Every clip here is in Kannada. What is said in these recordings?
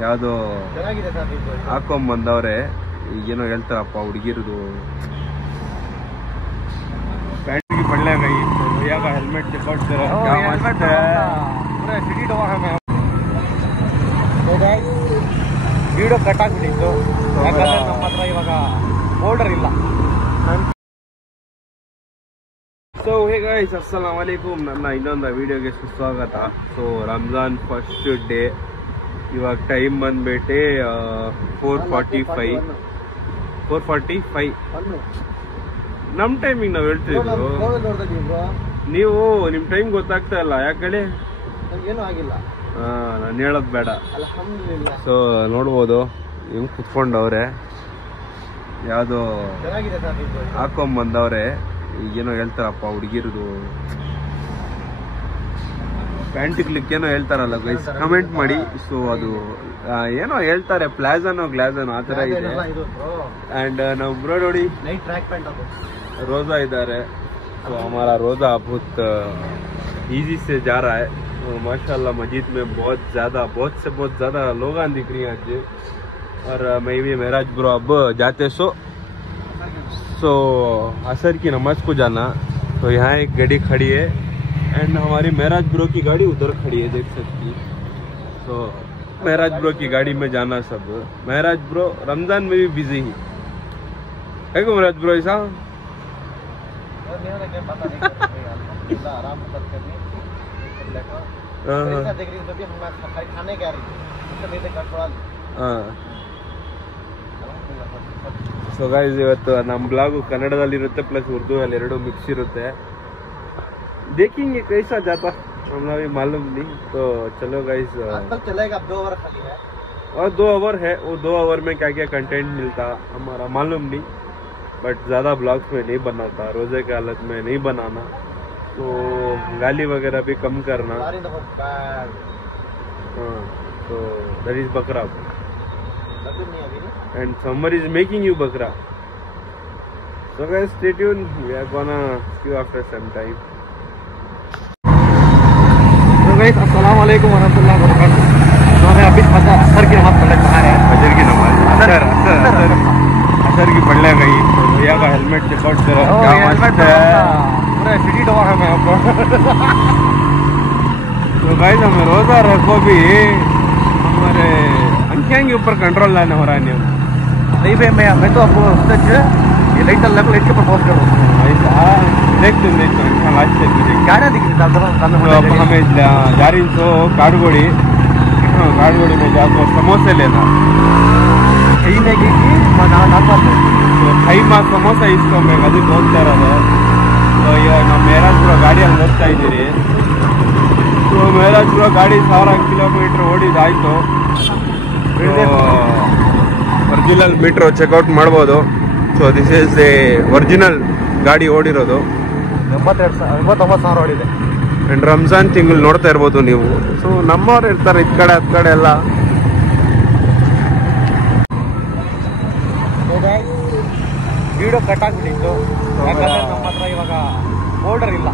ಯಾವ್ದೋ ಹಾಕೊಂಬಂದವ್ರೆ. ಈಗೇನೋ ಹೇಳ್ತಾರಪ್ಪ ಹುಡುಗಿರದು ಪ್ಯಾಂಟಿಗೆ पड़ने गई तो भैया का हेलमेट दिखाओ जरा क्या मस्त है पूरा सिटी टॉवर है। तो गाइस वीडियो कट ಆಗಿಬಿಟ್ಟಿತ್ತು ಯಾಕಂದ್ರೆ ನಮ್ಮ ಹತ್ರ ಇವಾಗ ಬೋರ್ಡರ್ ಇಲ್ಲ. ಸೊ ಹೇ ಗೈಸ್ ಅಸ್ಸಲಾಮು ಅಲೈಕುಂ, ನನ್ನ ಇನ್ನೊಂದು ವಿಡಿಯೋಗೆ ಸುಸ್ವಾಗತ. ಸೊ ರಂಜಾನ್ ಫಸ್ಟ್ ಡೇ, ಇವಾಗ ಟೈಮ್ ಬಂದ್ಬಿಟ್ಟು 4:45 ನಮ್ ಟೈಮಿಂಗ್ ನಾವ್ ಹೇಳ್ತಿದ್ರು. ನೀವು ನಿಮ್ ಟೈಮ್ ಗೊತ್ತಾಗ್ತಾ ಇಲ್ಲ ಯಾಕಡೆ ನಾನು ಹೇಳೋದ್ ಬೇಡ. ಸೊ ನೋಡ್ಬೋದು ಹಿಂಗ್ ಕುತ್ಕೊಂಡವ್ರೆ, ಯಾವ್ದೋ ಹಾಕೊಂಬಂದವ್ರೆ. ಈಗೇನೋ ಹೇಳ್ತಾರಪ್ಪ ಹುಡುಗಿರದು ಪ್ಯಾಂಟಿಗ್ಲಿಕ್ಕೆ ಏನೋ ಹೇಳ್ತಾರಲ್ಲ ಗೈಸ್, ಕಮೆಂಟ್ ಮಾಡಿ. ಸೊ ಅದು ಏನೋ ಹೇಳ್ತಾರೆ, ಪ್ಲಾಜಾನೋ ಗ್ಲಾಜಾನೋ ಆ ತರ ಇದೆ. ಅಂಡ್ ನಾವು ಬ್ರೋ ನೋಡಿ रोजा इधर है. तो हमारा रोजा बहुत इजी से जा रहा है. तो माशाल्लाह मस्जिद में बहुत ज़्यादा लोग दिख रही हैं आज. और मैं भी मेराज ब्रो अब जाते सो असर की नमाज को जाना. तो यहाँ एक गाड़ी खड़ी है एंड हमारी मेराज ब्रो की गाड़ी उधर खड़ी है, देख सकती. तो मेराज ब्रो की गाड़ी में जाना सब. मेराज ब्रो रमज़ान में भी बिजी है को मेराज ब्रो ऐसा ಸೊ ಗೈಸ್ ಇವತ್ತು ನಮ್ಮ ಬ್ಲಾಗು ಕನ್ನಡದಲ್ಲಿರುತ್ತೆ ಪ್ಲಸ್ ಉರ್ದು ಅಲ್ಲಿ ಎರಡು ಮಿಕ್ಸ್ ಇರುತ್ತೆ. देखेंगे कैसा जाता हमें भी मालूम नहीं. तो चलो गाइस चलेगा. 2 आवर खाली है और 2 आवर है. वो 2 आवर में क्या क्या कंटेंट मिलता हमारा मालूम नहीं, बट ज़्यादा ब्लॉग्स में नहीं बनाता, रोजे के हालत में नहीं बनाना. तो गाली वगैरह भी कम करना. हाँ, तो दैट इज बकरा and summer is making you बकरा. So guys stay tuned, we are gonna see you after some time. So guys अस्सलाम वालेकुम वरहमतुल्लाहि वबरकातुह. तो हमें अभी पता असर की नमाज पढ़ने जा रहे हैं. फजर की नमाज असर की पढ़ने गई. तो भैया का हेलमेट दिखाओ जरा क्या मस्त है पूरा सिटी टॉवर है. मैं आपको तो गाइस हमें रोजा रखो भी हमारे अंकियां के ऊपर कंट्रोल लाने हो रहा है. नहीं भाई मैं तो आपको ये लाइट अल्लाह को लाइट के ऊपर पोस्ट करूँ ऐसा देखते लास्ट टाइम गाड़ी दिख हमें जा रही. तो काड़गोड़ी में जाकर समोसे लेना. खैमा समोसा इसको मैं ಅದಕ್ಕೆ ಹೋಗ್ತಾ ಇರೋದು. ಇವಾಗ ನಾವು ಮೇರಾಜ್ಪುರ ಗಾಡಿಯಲ್ಲಿ ಹೋಗ್ತಾ ಇದ್ದೀರಿ. ಸೊ ಮೇರಾಜ್ಪುರ ಗಾಡಿ 1000 ಕಿಲೋಮೀಟರ್ ಓಡಿದಾಯ್ತು. ಒರಿಜಿನಲ್ ಮೀಟ್ರ್ ಚೆಕ್ಔಟ್ ಮಾಡ್ಬೋದು. So this is A original ಗಾಡಿ ಓಡಿರೋದು. 89,000 ಓಡಿದೆ. ಆ್ಯಂಡ್ ರಂಜಾನ್ ತಿಂಗಳು ನೋಡ್ತಾ ಇರ್ಬೋದು ನೀವು. ಸೊ ನಮ್ಮವ್ರು ಇರ್ತಾರೆ ಇದ್ ಕಡೆ ಹತ್ ಕಡೆ ಎಲ್ಲ. ವಿಡಿಯೋ ಕಟ್ ಆಗಿಬಿಟ್ಟಿತ್ತು ಯಾಕಂದ್ರೆ ನಮ್ಮ ಹತ್ರ ಇವಾಗ ಬೋರ್ಡರ್ ಇಲ್ಲ.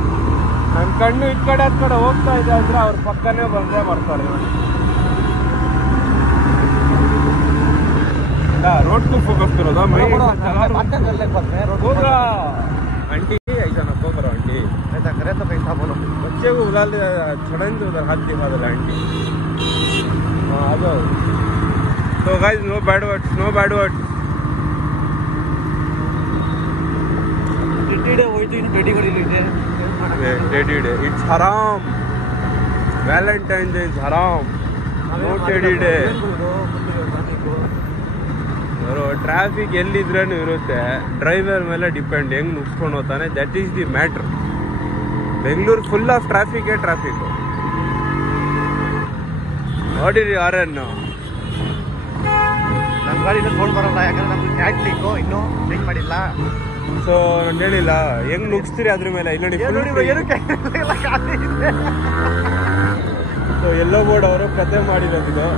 ನನ್ನ ಕಣ್ಣು ಇದ್ ಕಡೆ ಹತ್ ಕಡೆ ಹೋಗ್ತಾ ಇದೆ ಅಂದ್ರೆ ಅವ್ರ ಪಕ್ಕನೇ ಬಂದೇ ಮಾಡ್ತಾರೆ. रोड को फोकस करो था मैं होगा. आंटी ऐसा ना तो करो आंटी ऐसा करे तो पैसा बोलो. बच्चे को बुला ले छड़न से उधर हाथ दिखा दे आंटी. हाँ आ जाओ. तो guys no bad words. Teddy day होई थी. टेडी को लीजिए. टेडी डे इट्स हराम. वैलेंटाइन डे इज हराम. No teddy day. ಟ್ರಾಫಿಕ್ ಎಲ್ಲಿದ್ರೂ ಇರುತ್ತೆ, ಡ್ರೈವರ್ ಮೇಲೆ ಡಿಪೆಂಡ್ ಹೆಂಗ್ ನುಗ್ಸ್ಕೊಂಡು ಹೋಗ್ತಾನೆ. That is the matter. Bengaluru full of traffic ನೋಡಿರಿ ಯಾರನ್ನು. ನಮ್ಮ ಗಾಡಿನ ಫೋನ್ ಬರೋಲ್ಲ ಯಾಕಂದ್ರೆ ನಮ್ಗೆ ಕ್ಯಾಟ್ ಬೇಕು, ಇನ್ನೂ ಚೆಕ್ ಮಾಡಿಲ್ಲ. ಸೊ ನಾನು ಹೇಳಿಲ್ಲ ಹೆಂಗ್ ನುಗ್ಸ್ತೀರಿ ಅದ್ರ ಮೇಲೆ. ಇಲ್ಲಿ ಸೊ ಎಲ್ಲೋ ಬೋರ್ಡ್ ಅವರು ಕತೆ ಮಾಡಿರೋದು.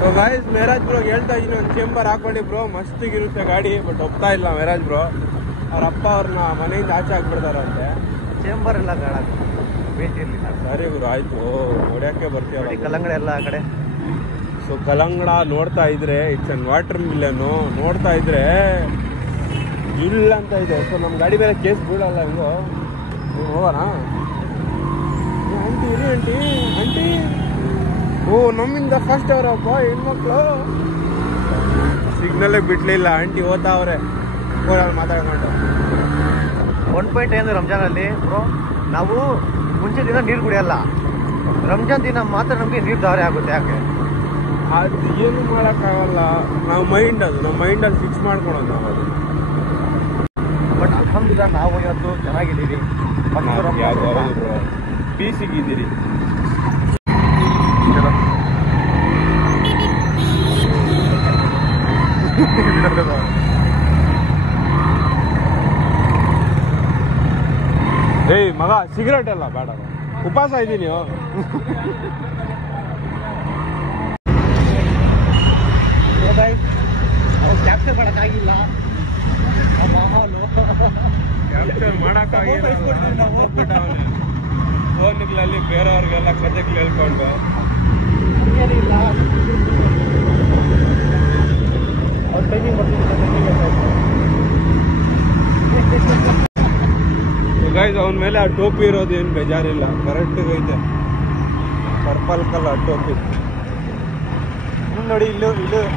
तो गाइस मेराज ब्रो ಹೇಳ್ತಾ ಇದೀನಿ, ಒಂದು ಚೇಂಬರ್ ಹಾಕೊಳ್ಳಿ ಬ್ರೋ, ಮಸ್ತಿಗಿರುತ್ತೆ ಗಾಡಿ. ಬಟ್ ಒಪ್ತಾ ಇಲ್ಲ ಮೇರಾಜ್ ಬ್ರೋ. ಅವ್ರ ಅಪ್ಪ ಅವ್ರನ್ನ ಮನೆಯಿಂದ ಆಚೆ ಹಾಕ್ಬಿಡ್ತಾರಂತೆ. ಚೇಂಬರ್ ಎಲ್ಲ ಬೇಡ. ಬೇಸಿ ಇರಲಿಲ್ಲ. ಸರಿ ಗುರು ಆಯ್ತು, ನೋಡ್ಯಾಕೆ ಬರ್ತೀವಲ್ಲ. ಕಲ್ಲಂಗಡಿ ಎಲ್ಲ ಆ ಕಡೆ. ಸೊ ಕಲ್ಲಂಗಡ ನೋಡ್ತಾ ಇದ್ರೆ ಇಟ್ಸ್ ಅನ್ ವಾಟರ್ ಮಿಲನ್ನು ನೋಡ್ತಾ ಇದ್ರೆ ಇಲ್ಲ ಅಂತ ಇದೆ. ಸೊ ನಮ್ಮ ಗಾಡಿ ಮೇಲೆ ಕೇಸ್ ಬೀಳಲ್ಲ. ಹೆಂಗೋ ಹೋಗೋಣ. ಆಂಟಿ ಇರಿ ಆಂಟಿ ಆಂಟಿ. ಓ ನಮ್ಮಿಂದ ಫಸ್ಟ್ ಅವರಪ್ಪ ಹೆಣ್ಮಕ್ಳು. ಸಿಗ್ನಲ್ಲೇ ಬಿಡ್ಲಿಲ್ಲ ಆಂಟಿ ಓದ್ತಾವ್ರೆ ಫೋನಲ್ಲಿ ಮಾತಾಡ್ಕೊಂಡು. 1 ಪಾಯಿಂಟ್ ಏನು ರಂಜಾನಲ್ಲಿ ಬ್ರೋ, ನಾವು ಮುಂಚೆ ದಿನ ನೀರು ಕುಡಿಯಲ್ಲ, ರಂಜಾನ್ ದಿನ ಮಾತ್ರ ನಮಗೆ ನೀರು ದಾರಿ ಆಗುತ್ತೆ. ಯಾಕೆ ಅದು ಏನು ಮಾಡೋಕ್ಕಾಗಲ್ಲ, ನಾವು ಮೈಂಡ್ ಅದು ನಮ್ಮ ಮೈಂಡಲ್ಲಿ ಫಿಕ್ಸ್ ಮಾಡ್ಕೊಳೋದು ನಾವು ಅದು. ಬಟ್ ಅಲ್ಹಮ್ದುಲಿಲ್ಲಾಹ್ ನಾವು ಇವತ್ತು ಚೆನ್ನಾಗಿದ್ದೀವಿ. ಪೀಸಿಗಿದ್ದೀರಿ. ಏಯ್ ಮಗ ಸಿಗರೇಟ್ ಎಲ್ಲ ಬೇಡ, ಉಪವಾಸ ಇದ್ದೀನಿ. ಕ್ಯಾಪ್ಚರ್ ಮಾಡೋಕ್ಕಾಗಿಲ್ಲ, ಕ್ಯಾಪ್ಚರ್ ಮಾಡೋಕ್ಕಾಗಿಲ್ಲ. ಫೋನ್ಗಳಲ್ಲಿ ಬೇರೆಯವ್ರಿಗೆಲ್ಲ ಕತೆಗಳು ಹೇಳ್ಕೊಂಡು ಅವ್ರ ಟೈಮಿಂಗ್ ಗೈಸ್ ಅವನ ಮೇಲೆ ಆ ಟೋಪಿ ಇರೋದು ಏನು ಬೇಜಾರಿಲ್ಲ, ಕರೆಕ್ಟ್ ಐತೆ. ಪರ್ಪಲ್ ಕಲರ್ ಟೋಪಿ ನೋಡಿ. ಇಲ್ಲೂ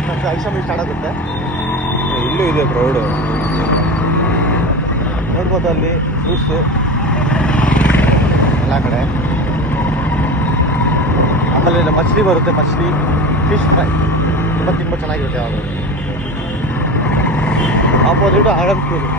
ನಮ್ಗೆ ಐಷಮ್ ಸ್ಟಾರ್ಟ್ ಆಗುತ್ತೆ. ಇಲ್ಲೂ ಇದೆ ಕ್ರೌಡು ನೋಡ್ಬೋದು. ಅಲ್ಲಿ ಫ್ರೂಟ್ಸು ಎಲ್ಲ ಕಡೆ. ಆಮೇಲೆ ಮಚ್ಲಿ ಬರುತ್ತೆ, ಮಚ್ಲಿ ಫಿಶ್ ಫ್ರೈ ತುಂಬ ಚೆನ್ನಾಗಿರುತ್ತೆ. ಯಾವುದು ಆಪೋಸಿಟ್ ಆಡಮ್ ಕ್ರೂಸ್.